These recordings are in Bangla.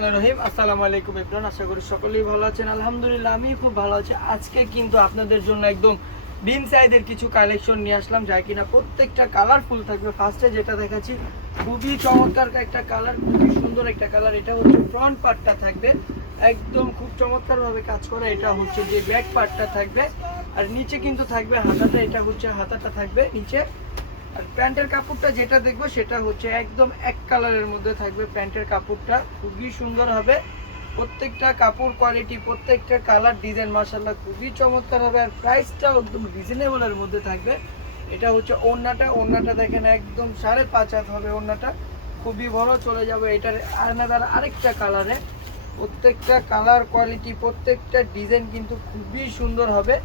রহমানির রহিম। আসসালামু আলাইকুম এভরিওয়ান, আশা করি সকলেই ভালো আছেন। আলহামদুলিল্লাহ আমি খুব ভালো আছি। আজকে কিন্তু আপনাদের জন্য একদম বিন সাইজের কিছু কালেকশন নিয়ে আসলাম, যা কিনা প্রত্যেকটা কালারফুল থাকবে। ফার্স্টে যেটা দেখাচ্ছি খুবই চমৎকার একটা কালার, খুবই সুন্দর একটা কালার। এটা হচ্ছে ফ্রন্ট পার্টটা থাকবে একদম খুব চমৎকারভাবে কাজ করা। এটা হচ্ছে যে ব্যাক পার্টটা থাকবে, আর নিচে কিন্তু থাকবে হাতাটা। এটা হচ্ছে হাতাটা থাকবে নিচে। আর প্যান্টের কাপড়টা যেটা দেখবো সেটা হচ্ছে একদম এক কালারের মধ্যে থাকবে। প্যান্টের কাপড়টা খুবই সুন্দর হবে, প্রত্যেকটা কাপড় কোয়ালিটি, প্রত্যেকটা কালার ডিজাইন মাশাআল্লাহ খুবই চমৎকার হবে। আর প্রাইসটাও একদম রিজনেবলের মধ্যে থাকবে। এটা হচ্ছে ওড়নাটা, ওড়নাটা দেখেন একদম 5.5 হাত হবে ওড়নাটা, খুবই বড়। চলে যাবে এটার আরেকটা কালারে। প্রত্যেকটা কালার কোয়ালিটি, প্রত্যেকটা ডিজাইন কিন্তু খুবই সুন্দর হবে।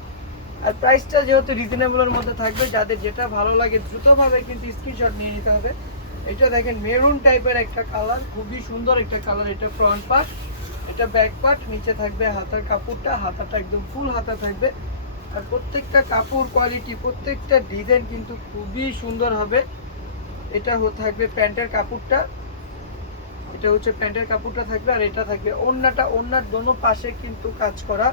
আর প্রাইসটা যেহেতু রিজনেবলের মধ্যে থাকবে, যাদের যেটা ভালো লাগে দ্রুতভাবে কিন্তু স্ক্রিনশট নিয়ে নিতে হবে। এটা দেখেন মেরুন টাইপের একটা কালার, খুবই সুন্দর একটা কালার। এটা ফ্রন্ট পার্ট, এটা ব্যাক পার্ট। নিচে থাকবে হাতার কাপড়টা, হাতাটা একদম ফুল হাতা থাকবে। আর প্রত্যেকটা কাপড় কোয়ালিটি, প্রত্যেকটা ডিজাইন কিন্তু খুবই সুন্দর হবে। এটা থাকবে প্যান্টের কাপড়টা, এটা হচ্ছে প্যান্টের কাপড়টা থাকবে। আর এটা থাকবে ওড়নাটা, ওড়নার দোনো পাশে কিন্তু কাজ করা,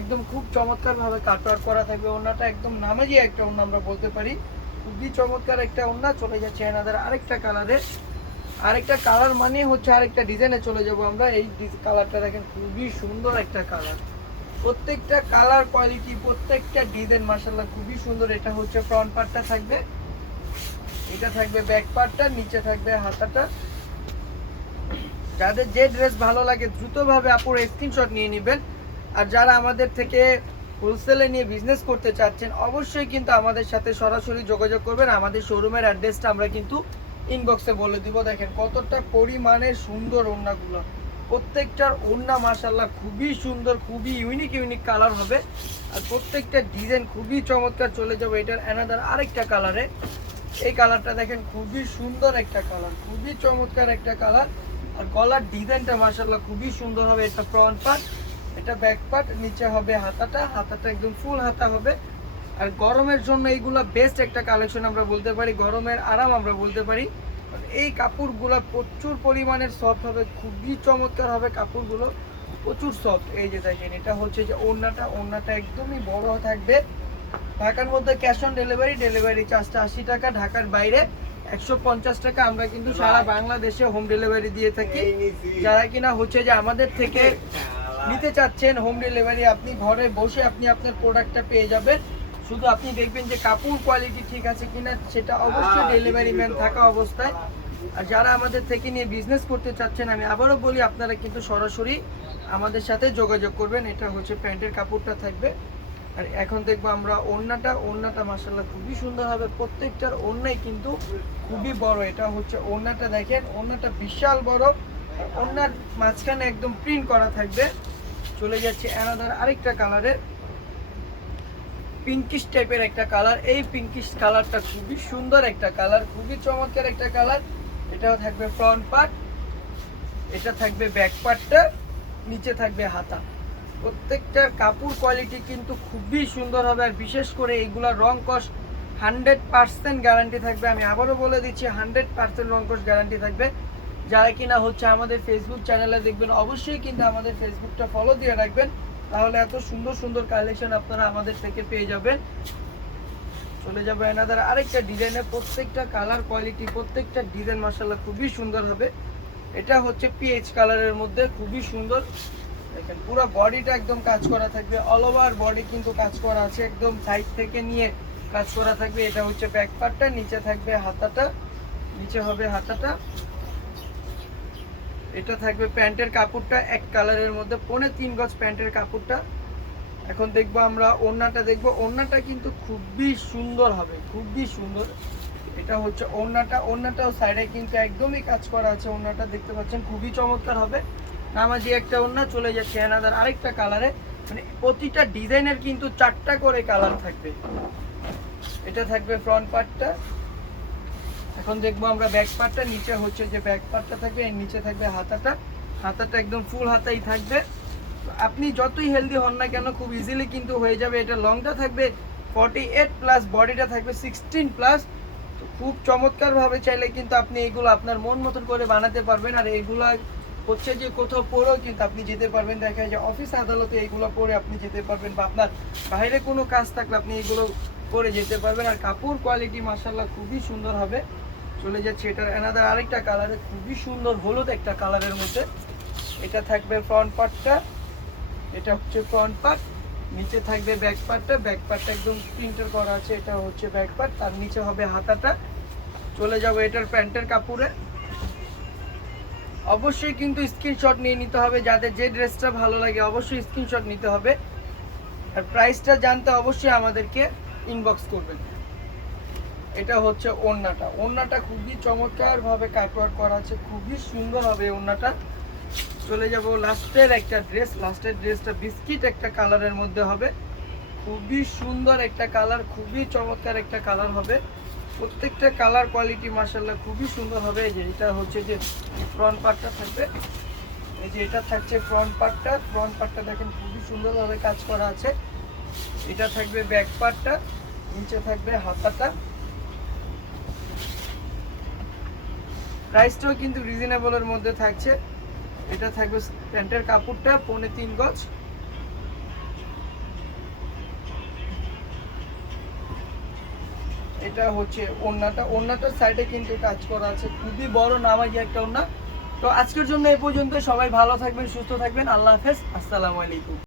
একদম খুব চমৎকার ভাবে কাটওয়ার্ক করা থাকবে। ওড়নাটা একদম নামাজি একটা ওড়না আমরা বলতে পারি, খুবই চমৎকার একটা ওড়না। চলে যাচ্ছে এনাদের আরেকটা কালারে, আরেকটা কালার মানে হচ্ছে আরেকটা ডিজাইনে চলে যাব আমরা। এই কালারটা দেখেন খুবই সুন্দর একটা কালার, প্রত্যেকটা কালার কোয়ালিটি, প্রত্যেকটা ডিজাইন মাশাআল্লাহ খুবই সুন্দর। এটা হচ্ছে ফ্রন্ট পার্টটা থাকবে, এটা থাকবে ব্যাক পার্টটা, নিচে থাকবে হাতাটা। যাদের যে ড্রেস ভালো লাগে দ্রুতভাবে আপুর স্ক্রিনশট নিয়ে নেবেন। আর যারা আমাদের থেকে হোলসেলে নিয়ে বিজনেস করতে চাচ্ছেন অবশ্যই কিন্তু আমাদের সাথে সরাসরি যোগাযোগ করবেন। আমাদের শোরুমের অ্যাড্রেসটা আমরা কিন্তু ইনবক্সে বলে দিব। দেখেন কতটা পরিমাণের সুন্দর ওড়নাগুলো, প্রত্যেকটার ওড়না মাশাআল্লাহ খুবই সুন্দর, খুবই ইউনিক কালার হবে। আর প্রত্যেকটা ডিজাইন খুবই চমৎকার। চলে যাবে এটার আরেকটা কালারে। এই কালারটা দেখেন খুবই সুন্দর একটা কালার, খুবই চমৎকার একটা কালার। আর গলার ডিজাইনটা মাশাআল্লাহ খুবই সুন্দর হবে। এটা ফ্রন্ট পার্ট, এটা ব্যাক পার্ট। নিচে হবে হাতাটা, হাতাটা একদম ফুল হাতা হবে। আর গরমের জন্য এইগুলা বেস্ট একটা কালেকশন আমরা বলতে পারি, গরমের আরাম আমরা বলতে পারি। এই কাপড়গুলো প্রচুর পরিমাণের সফট হবে, খুবই চমৎকার হবে কাপড়গুলো, প্রচুর সফট। এই যে দেখেন এটা হচ্ছে যে ওড়নাটা, ওড়নাটা একদমই বড় থাকবে। ঢাকার মধ্যে ক্যাশ অন ডেলিভারি, ডেলিভারি চার্জটা 80 টাকা। ঢাকার বাইরে 150 টাকা। আমরা কিন্তু সারা বাংলাদেশে হোম ডেলিভারি দিয়ে থাকি। যারা কিনা হচ্ছে যে আমাদের থেকে নিতে চাচ্ছেন হোম ডেলিভারি, আপনি ঘরে বসে আপনি আপনার প্রোডাক্টটা পেয়ে যাবেন। শুধু আপনি দেখবেন যে কাপড় কোয়ালিটি ঠিক আছে কিনা, সেটা অবশ্যই ডেলিভারি ম্যান থাকা অবস্থায়। আর যারা আমাদের থেকে নিয়ে বিজনেস করতে চাচ্ছেন, আমি আবারও বলি আপনারা কিন্তু সরাসরি আমাদের সাথে যোগাযোগ করবেন। এটা হচ্ছে প্যান্টের কাপড়টা থাকবে। আর এখন দেখবো আমরা ওড়নাটা, ওড়নাটা মাশাআল্লাহ খুবই সুন্দর হবে। প্রত্যেকটার ওড়নাই কিন্তু খুবই বড়। এটা হচ্ছে ওড়নাটা, দেখেন ওড়নাটা বিশাল বড়। ওড়নার মাঝখানে একদম প্রিন্ট করা থাকবে। চলে যাচ্ছে আরেকটা কালারে, পিঙ্কিশ টাইপের একটা কালার। এই পিঙ্কিশ কালারটা খুবই সুন্দর একটা কালার, খুবই চমৎকার একটা কালার। এটাও থাকবে ফ্রন্ট পার্ট, এটা থাকবে ব্যাক পার্টটা, নিচে থাকবে হাতা। প্রত্যেকটার কাপড় কোয়ালিটি কিন্তু খুবই সুন্দর হবে। আর বিশেষ করে এইগুলা রং কস 100% গ্যারান্টি থাকবে। আমি আবারও বলে দিচ্ছি 100% রং কস গ্যারান্টি থাকবে। যারা কিনা হচ্ছে আমাদের ফেসবুক চ্যানেলে দেখবেন অবশ্যই কিন্তু আমাদের ফেসবুকটা ফলো দিয়ে রাখবেন, তাহলে এত সুন্দর সুন্দর কালেকশন আপনারা আমাদের থেকে পেয়ে যাবেন। চলে যাবো এনাদের আরেকটা ডিজাইনে। প্রত্যেকটা কালার কোয়ালিটি, প্রত্যেকটা ডিজাইন মাশাআল্লাহ খুবই সুন্দর হবে। এটা হচ্ছে পিএইচ কালারের মধ্যে, খুবই সুন্দর। দেখেন পুরো বডিটা একদম কাজ করা থাকবে, অল ওভার বডি কিন্তু কাজ করা আছে, একদম সাইড থেকে নিয়ে কাজ করা থাকবে। এটা হচ্ছে ব্যাক পার্টটা, নিচে থাকবে হাতাটা, নিচে হবে হাতাটা। এটা থাকবে প্যান্টের কাপড়টা এক কালারের মধ্যে, 3.5 গজ প্যান্টের কাপড়টা। এখন দেখবো আমরা ওড়নাটা, দেখবো ওড়নাটা কিন্তু খুবই সুন্দর হবে, খুবই সুন্দর। এটা হচ্ছে ওড়নাটা, ওড়নাটাও সাইডে কিন্তু একদমই কাজ করা আছে। ওড়নাটা দেখতে পাচ্ছেন খুবই চমৎকার হবে, নামাজি একটা ওড়না। চলে যাচ্ছে আরেকটা কালারে, মানে প্রতিটা ডিজাইনের কিন্তু 4টা করে কালার থাকবে। এটা থাকবে ফ্রন্ট পার্টটা। এখন দেখবো আমরা ব্যাক পার্টটা। নিচে হচ্ছে যে ব্যাক পার্টটা থাকবে, এর নিচে থাকবে হাতাটা, হাতাটা একদম ফুল হাতাই থাকবে। আপনি যতই হেলদি হন না কেন খুব ইজিলি কিন্তু হয়ে যাবে। এটা লংটা থাকবে 48+, বডিটা থাকবে 16+। তো খুব চমৎকারভাবে চাইলে কিন্তু আপনি এগুলো আপনার মন মতন করে বানাতে পারবেন। আর এগুলো হচ্ছে যে কোথাও পরেও কিন্তু আপনি যেতে পারবেন। দেখা যায় যে অফিস আদালতে এইগুলো পরে আপনি যেতে পারবেন, বা আপনার বাইরে কোনো কাজ থাকলে আপনি এইগুলো পরে যেতে পারবেন। আর কাপড় কোয়ালিটি মাশাআল্লাহ খুবই সুন্দর হবে। চলে যাচ্ছে এটার অ্যানাদার আরেকটা কালারে, খুবই সুন্দর হলুদ একটা কালারের মধ্যে। এটা থাকবে ফ্রন্ট পার্টটা, এটা হচ্ছে ফ্রন্ট পার্ট। নিচে থাকবে ব্যাক পার্টটা, ব্যাক পার্টটা একদম প্রিন্টার করা আছে, এটা হচ্ছে ব্যাক পার্ট। তার নিচে হবে হাতাটা। চলে যাব এটার প্যান্টের কাপড়ে। অবশ্যই কিন্তু স্ক্রিনশট নিয়ে নিতে হবে, যাদের যে ড্রেসটা ভালো লাগে অবশ্যই স্ক্রিনশট নিতে হবে। আর প্রাইসটা জানতে অবশ্যই আমাদেরকে ইনবক্স করবেন। এটা হচ্ছে ওড়নাটা, ওড়নাটা খুবই চমৎকারভাবে কাটওয়ার্ক করা আছে, খুবই সুন্দর হবে ওড়নাটা। চলে যাব লাস্টের একটা ড্রেস, লাস্টের ড্রেসটা বিস্কিট একটা কালারের মধ্যে হবে, খুবই সুন্দর একটা কালার, খুবই চমৎকার একটা কালার হবে। প্রত্যেকটা কালার কোয়ালিটি মাশাআল্লাহ খুবই সুন্দর হবে। এই যে এটা হচ্ছে যে ফ্রন্ট পার্টটা থাকবে, এই যে এটা থাকছে ফ্রন্ট পার্টটা, ফ্রন্ট পার্টটা দেখেন খুবই সুন্দরভাবে কাজ করা আছে। এটা থাকবে ব্যাক পার্টটা, নিচে থাকবে হাতাটা। প্রাইসটাও কিন্তু রিজনেবলের মধ্যে থাকছে। এটা থাকবে প্যান্টের কাপড়টা 3.5 গজ। এটা হচ্ছে ওড়নাটা, ওড়নাটার সাইডে কিন্তু কাজ করা আছে, খুবই বড় নামাজি একটা ওড়না। তো আজকের জন্য এই পর্যন্ত। সবাই ভালো থাকবেন, সুস্থ থাকবেন, আল্লাহ হাফেজ, আসসালামু আলাইকুম।